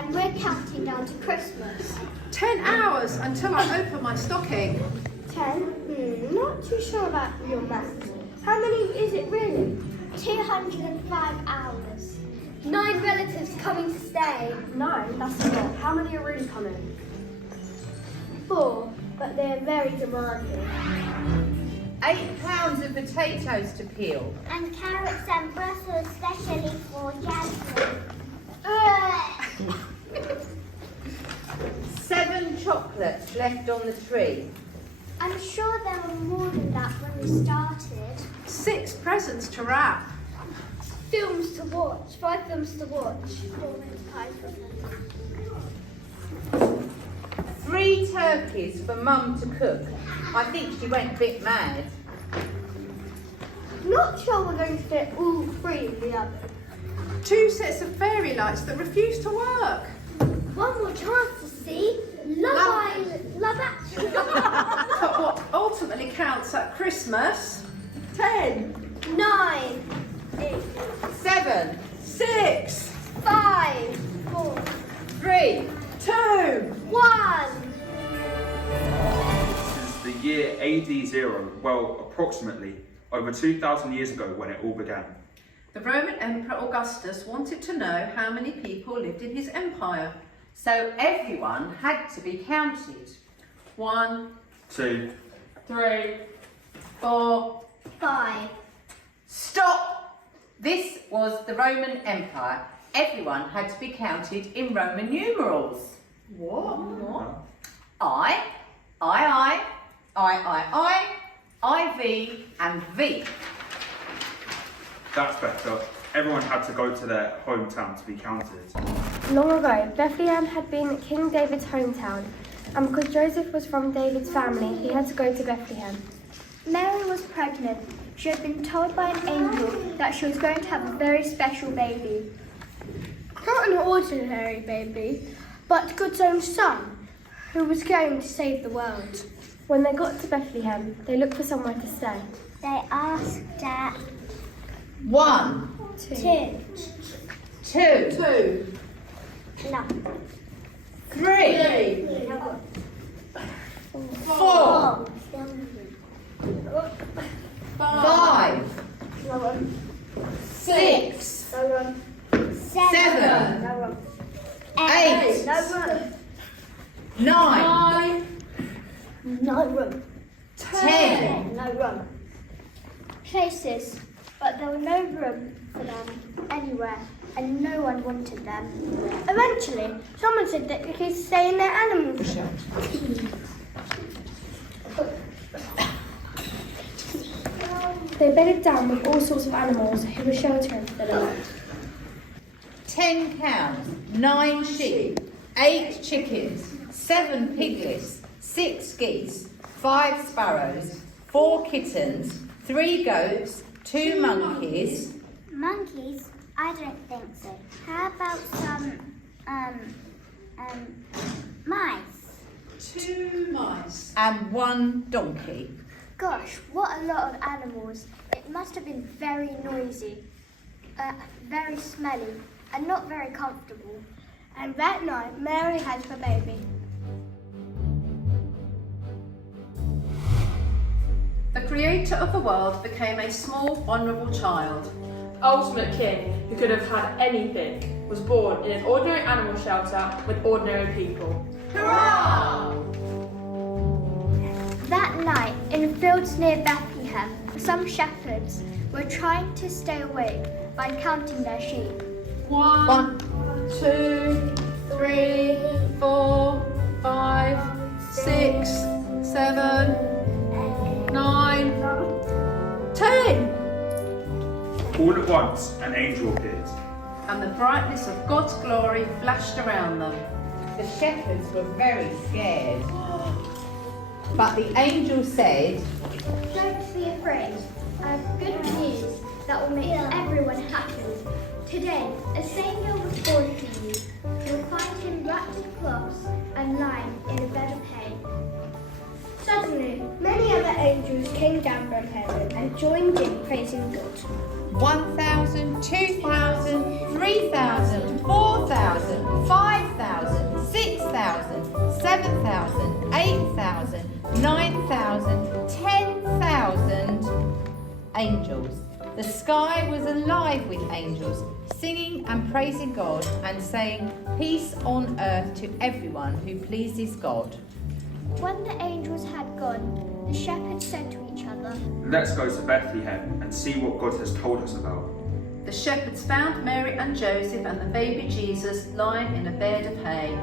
and we're counting down to Christmas. 10 hours until I open my stocking. 10? Not too sure about your maths. How many is it really? 205 hours. 9 relatives coming to stay. 9? That's a lot. How many are really coming? 4, but they're very demanding. 8 pounds of potatoes to peel. And carrots and Brussels, especially for Jasmine. 7 chocolates left on the tree. I'm sure there were more than that when we started. 6 presents to wrap. Films to watch. 5 films to watch. 4 mince pies for them. 3 turkeys for Mum to cook. I think she went a bit mad. Not sure we're going to fit all 3 in the oven. 2 sets of fairy lights that refuse to work. One more chance to see Love Actually. But what ultimately counts at Christmas? 10, 9, 8, 7, 6, 5, 4, 3. 2. 1. Since the year AD 0, well, approximately, over 2,000 years ago when it all began. The Roman Emperor Augustus wanted to know how many people lived in his empire. So everyone had to be counted. 1, 2. 3, 4. 5. Stop! This was the Roman Empire. Everyone had to be counted in Roman numerals. What? I, V, and V. That's better. Everyone had to go to their hometown to be counted. Long ago, Bethlehem had been King David's hometown, and because Joseph was from David's family, he had to go to Bethlehem. Mary was pregnant. She had been told by an angel that she was going to have a very special baby. Not an ordinary baby, but God's own son, who was going to save the world. When they got to Bethlehem, they looked for somewhere to stay. They asked at 1, 2. 2, No. 3, 4, 5, 6, 7, 8, 9, No room. 10. No room. Places, but there was no room for them anywhere, and no one wanted them. Eventually, someone said that they could stay in their animal shelter. They bedded down with all sorts of animals who were sheltering for the night. 10 cows, 9 sheep, 8 chickens, 7 piglets, 6 geese, 5 sparrows, 4 kittens, 3 goats, 2 monkeys. Monkeys? I don't think so. How about some, mice? 2 mice. And 1 donkey. Gosh, what a lot of animals. It must have been very noisy, very smelly, and not very comfortable. And that night, Mary had her baby. The creator of the world became a small, vulnerable child. Ultimate king, who could have had anything, was born in an ordinary animal shelter with ordinary people. Hurrah! That night, in fields near Bethlehem, some shepherds were trying to stay awake by counting their sheep. 1, 2, 3, 4, 5, 6, 7, 9, 10. All at once, an angel appeared. And the brightness of God's glory flashed around them. The shepherds were very scared. But the angel said, Don't be afraid. I have good news that will make everyone happy. Today, a Saviour was born for you. You'll find him wrapped in cloths and lying in a bed of hay. Suddenly, many other angels came down from heaven and joined in praising God. 1,000, 2,000, 3,000, 4,000, 5,000. 5,000, 10,000 angels. The sky was alive with angels, singing and praising God and saying, "Peace on earth to everyone who pleases God." When the angels had gone, the shepherds said to each other, Let's go to Bethlehem and see what God has told us about. The shepherds found Mary and Joseph and the baby Jesus lying in a bed of hay.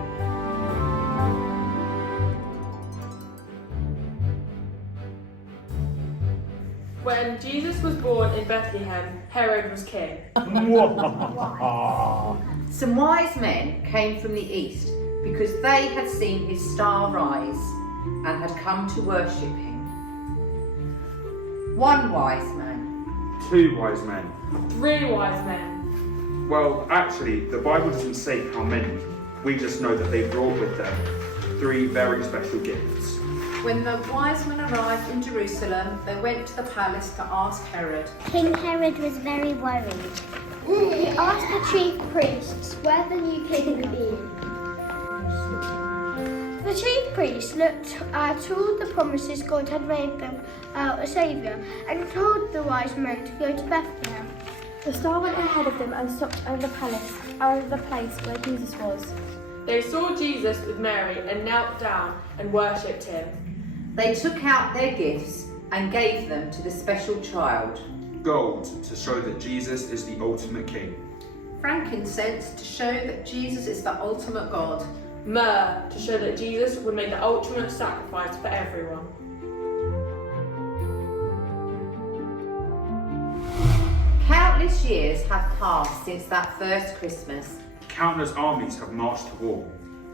When Jesus was born in Bethlehem, Herod was king. Some wise men came from the east because they had seen his star rise and had come to worship him. One wise man. 2 wise men. 3 wise men. Well, actually, the Bible doesn't say how many. We just know that they brought with them 3 very special gifts. When the wise men arrived in Jerusalem, they went to the palace to ask Herod. King Herod was very worried. He asked the chief priests where the new king would be. The chief priests looked at all the promises God had made them about a saviour and told the wise men to go to Bethlehem. The star went ahead of them and stopped over the palace, over the place where Jesus was. They saw Jesus with Mary and knelt down and worshipped him. They took out their gifts and gave them to the special child. Gold to show that Jesus is the ultimate king. Frankincense to show that Jesus is the ultimate God. Myrrh to show that Jesus would make the ultimate sacrifice for everyone. Countless years have passed since that first Christmas. Countless armies have marched to war.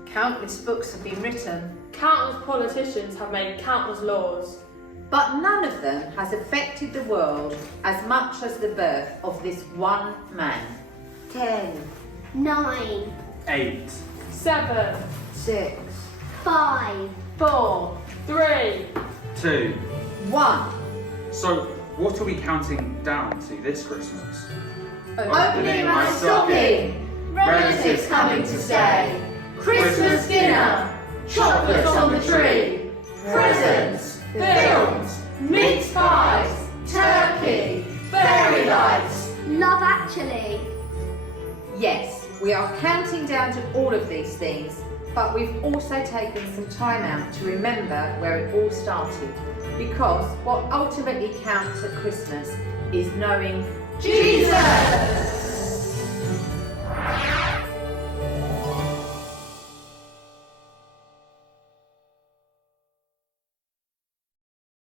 Countless books have been written. Countless politicians have made countless laws. But none of them has affected the world as much as the birth of this one man. 10, 9, 8. 7, 6, 5, 4, 3, 2. 1. So, what are we counting down to this Christmas? Opening my stocking, relatives coming to stay, Christmas dinner, chocolates on the tree, presents, films, mince pies, turkey, fairy lights. Love Actually. Yes, we are counting down to all of these things, but we've also taken some time out to remember where it all started. Because what ultimately counts at Christmas is knowing Jesus!